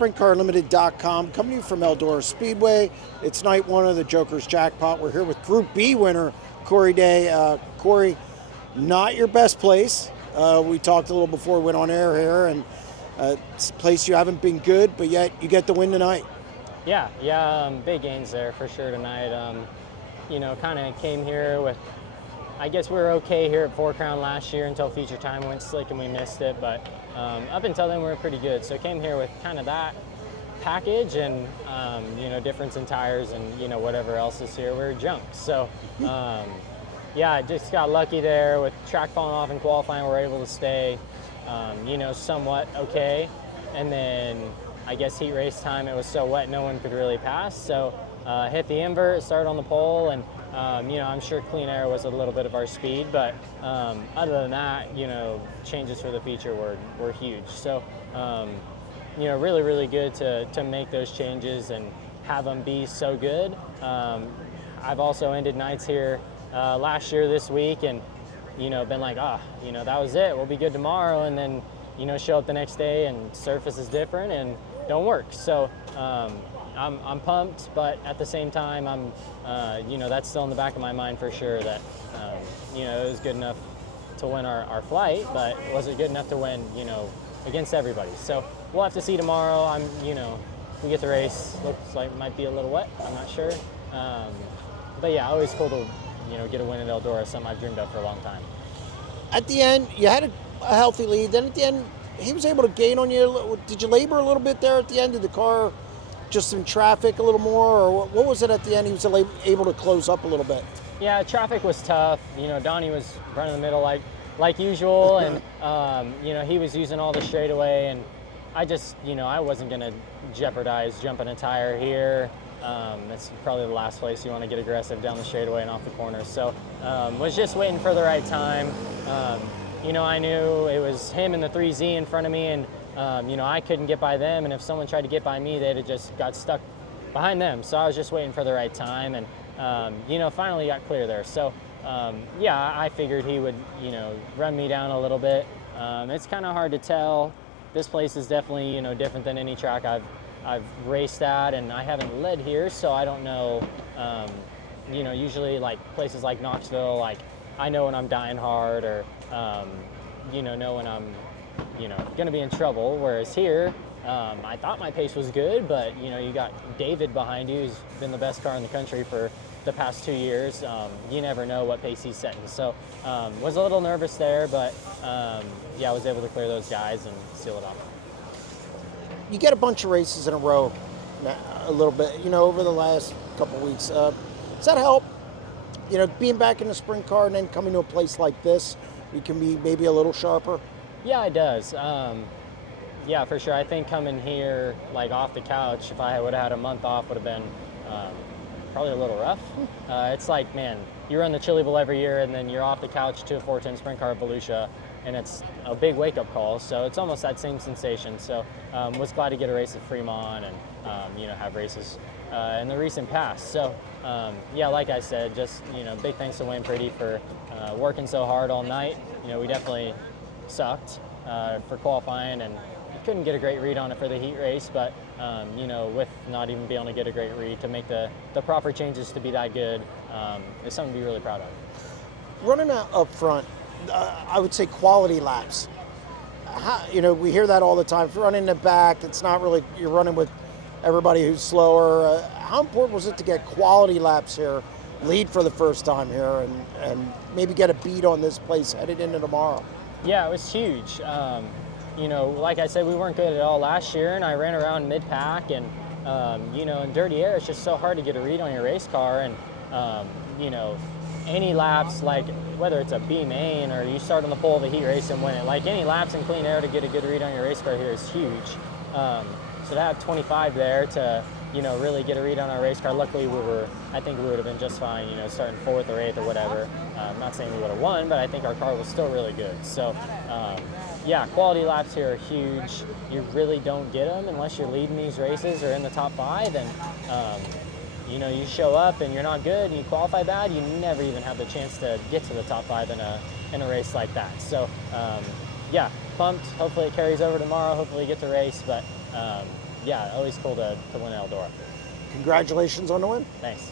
SprintCarUnlimited.com, coming to you from Eldora Speedway. It's night one of the Joker's Jackpot. We're here with Group B winner, Cory Day. Cory, not your best place. We talked a little before we went on air here, and it's a place you haven't been good, but yet you get the win tonight. Yeah, big gains there for sure tonight. Kind of came here with, I guess we were okay here at 4 Crown last year until feature time went slick and we missed it, but up until then we were pretty good. So came here with kind of that package and, difference in tires and, whatever else is here, we were junk. So, I just got lucky there with track falling off in qualifying, we were able to stay, somewhat okay. And then I guess heat race time, it was so wet no one could really pass. So hit the invert, started on the pole, and I'm sure clean air was a little bit of our speed, but other than that, changes for the feature were huge. So, really, really good to make those changes and have them be so good. I've also ended nights here last year this week and, been like, that was it, we'll be good tomorrow, and then, show up the next day and surface is different and don't work. So I'm pumped, but at the same time, I'm, that's still in the back of my mind for sure that, it was good enough to win our flight, but was it good enough to win, against everybody? So we'll have to see tomorrow. We get the race. Looks like it might be a little wet. I'm not sure. But yeah, always cool to, get a win at Eldora, something I've dreamed of for a long time. At the end, you had a healthy lead. Then at the end, he was able to gain on you. Did you labor a little bit there at the end? Did the car just in traffic a little more, or what was it at the end? He was able to close up a little bit. Yeah, traffic was tough. Donnie was running the middle like usual, and he was using all the straightaway, and I just, I wasn't gonna jeopardize jumping a tire here. It's probably the last place you want to get aggressive down the straightaway and off the corner. So was just waiting for the right time. I knew it was him and the 3Z in front of me, and I couldn't get by them, and if someone tried to get by me, they'd have just got stuck behind them. So I was just waiting for the right time, and finally got clear there. So I figured he would run me down a little bit. It's kind of hard to tell. This place is definitely different than any track I've raced at, and I haven't led here, so I don't know. Usually like places like Knoxville, like I know when I'm dying hard, or know when I'm going to be in trouble. Whereas here, I thought my pace was good, but you got David behind you, who's been the best car in the country for the past 2 years. You never know what pace he's setting. So was a little nervous there, but I was able to clear those guys and seal it off. You get a bunch of races in a row a little bit, over the last couple of weeks. Does that help? Being back in the sprint car and then coming to a place like this, you can be maybe a little sharper? Yeah, it does. For sure. I think coming here, like off the couch, if I would have had a month off, would have been probably a little rough. It's like, man, you run the Chili Bowl every year and then you're off the couch to a 410 sprint car at Volusia, and it's a big wake-up call, so it's almost that same sensation. So was glad to get a race at Fremont and have races in the recent past. So like I said, just big thanks to Wayne Pretty for working so hard all night. We definitely sucked for qualifying and couldn't get a great read on it for the heat race, but with not even being able to get a great read, to make the proper changes to be that good is something to be really proud of. Running out up front, I would say quality laps. We hear that all the time. If you're running in the back, it's not really, you're running with everybody who's slower. How important was it to get quality laps here, lead for the first time here, and maybe get a beat on this place headed into tomorrow? Yeah, it was huge. Like I said, we weren't good at all last year, and I ran around mid-pack, and, in dirty air, it's just so hard to get a read on your race car, and, any laps, like whether it's a B main or you start on the pole of the heat race and win it, like any laps in clean air to get a good read on your race car here is huge. So to have 25 there to, really get a read on our race car, luckily I think we would have been just fine, starting 4th or 8th or whatever. I'm not saying we would have won, but I think our car was still really good. So, quality laps here are huge. You really don't get them unless you're leading these races or in the top 5, and you show up and you're not good and you qualify bad, you never even have the chance to get to the top 5 in a race like that. So pumped. Hopefully it carries over tomorrow. Hopefully we get to race, but yeah, always cool to win Eldora. Congratulations on the win. Thanks.